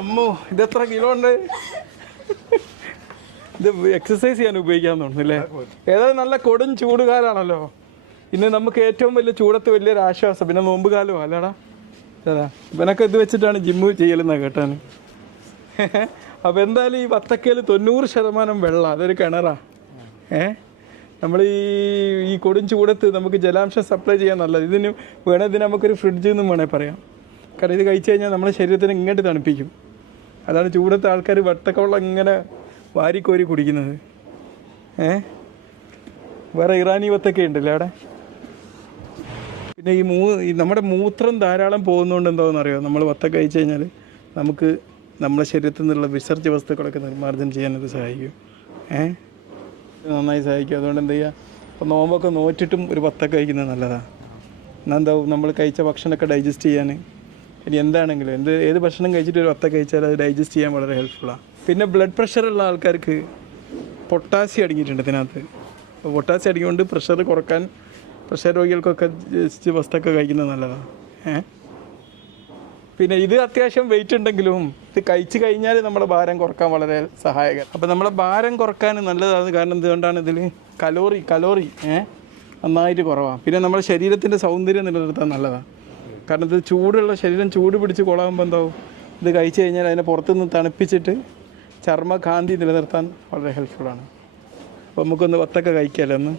അമ്മോ ഇതെത്ര കിലോ ഉണ്ട്? ഇത് എക്സസൈസ് ചെയ്യാൻ ഉപയോഗിക്കാൻ തോന്നുന്നില്ലേ? ഏതായാലും നല്ല കൊടും ചൂടുകാലാണല്ലോ ഇന്ന്. നമുക്ക് ഏറ്റവും വലിയ ചൂടത്ത് വലിയൊരു ആശ്വാസം. പിന്നെ നോമ്പ് കാലമോ അല്ലടാ അതാ. ഇവനൊക്കെ ഇത് വെച്ചിട്ടാണ് ജിമ്മ് ചെയ്യലെന്നാണ് കേട്ടാണ്. അപ്പോൾ എന്തായാലും ഈ വത്തക്കയിൽ 90% വെള്ളം. അതൊരു കിണറാ. നമ്മൾ ഈ കൊടും ചൂടത്ത് നമുക്ക് ജലാംശം സപ്ലൈ ചെയ്യാൻ നല്ലത്. ഇതിന് വേണമെങ്കിൽ നമുക്കൊരു ഫ്രിഡ്ജിൽ നിന്നും വേണേൽ പറയാം. കാരണം ഇത് കഴിച്ചു കഴിഞ്ഞാൽ നമ്മുടെ ശരീരത്തിന് ഇങ്ങോട്ട് തണുപ്പിക്കും. അതാണ് ചൂടത്ത് ആൾക്കാർ വത്തക്ക വെള്ളം ഇങ്ങനെ വാരിക്കോരി കുടിക്കുന്നത്. വേറെ ഇറാനി വത്തക്ക ഉണ്ടല്ലേ അവിടെ. പിന്നെ ഈ നമ്മുടെ മൂത്രം ധാരാളം പോകുന്നതുകൊണ്ട് എന്താണെന്ന് അറിയാമോ? നമ്മൾ വത്തക്ക കഴിച്ചു കഴിഞ്ഞാൽ നമുക്ക് നമ്മുടെ ശരീരത്തിൽ നിന്നുള്ള വിസർജ്യ വസ്തുക്കളൊക്കെ നിർമ്മാർജ്ജനം ചെയ്യാനത് സഹായിക്കും. നന്നായി സഹായിക്കും. അതുകൊണ്ട് എന്ത് ചെയ്യുക, അപ്പോൾ നോമ്പൊക്കെ നോറ്റിട്ടും ഒരു വത്തക്ക കഴിക്കുന്നത് നല്ലതാണ്. എന്നാൽ എന്താവും, നമ്മൾ കഴിച്ച ഭക്ഷണമൊക്കെ ഡൈജസ്റ്റ് ചെയ്യാൻ, ഇനി എന്താണെങ്കിലും ഏത് ഭക്ഷണം കഴിച്ചിട്ട് ഒരു വത്തക്ക കഴിച്ചാൽ അത് ഡൈജസ്റ്റ് ചെയ്യാൻ വളരെ ഹെൽപ്ഫുള്ളാണ്. പിന്നെ ബ്ലഡ് പ്രഷറുള്ള ആൾക്കാർക്ക് പൊട്ടാസ്യം അടങ്ങിയിട്ടുണ്ട് ഇതിനകത്ത്. അപ്പോൾ പൊട്ടാസ്യം അടങ്ങിക്കൊണ്ട് പ്രഷർ കുറക്കാൻ, പ്രഷർ രോഗികൾക്കൊക്കെ ജസ്റ്റ് വത്തക്ക കഴിക്കുന്നത് നല്ലതാണ്. പിന്നെ ഇത് അത്യാവശ്യം വെയിറ്റ് ഉണ്ടെങ്കിലും ഇത് കഴിച്ച് കഴിഞ്ഞാൽ നമ്മുടെ ഭാരം കുറക്കാൻ വളരെ സഹായകരം. അപ്പോൾ നമ്മുടെ ഭാരം കുറക്കാൻ നല്ലതാണ്. കാരണം എന്തുകൊണ്ടാണ് ഇതിൽ കലോറി നന്നായിട്ട് കുറവാണ്. പിന്നെ നമ്മുടെ ശരീരത്തിൻ്റെ സൗന്ദര്യം നിലനിർത്താൻ നല്ലതാണ്. കാരണം ഇത് ചൂടുള്ള ശരീരം ചൂട് പിടിച്ച് കൊളാകുമ്പോൾ എന്താവും, ഇത് കഴിച്ച് കഴിഞ്ഞാൽ അതിനെ പുറത്തുനിന്ന് തണുപ്പിച്ചിട്ട് ചർമ്മകാന്തി നിലനിർത്താൻ വളരെ ഹെൽപ്ഫുള്ളാണ്. അപ്പോൾ നമുക്കൊന്ന് വത്തക്ക കഴിക്കാമല്ലോ ഒന്ന്.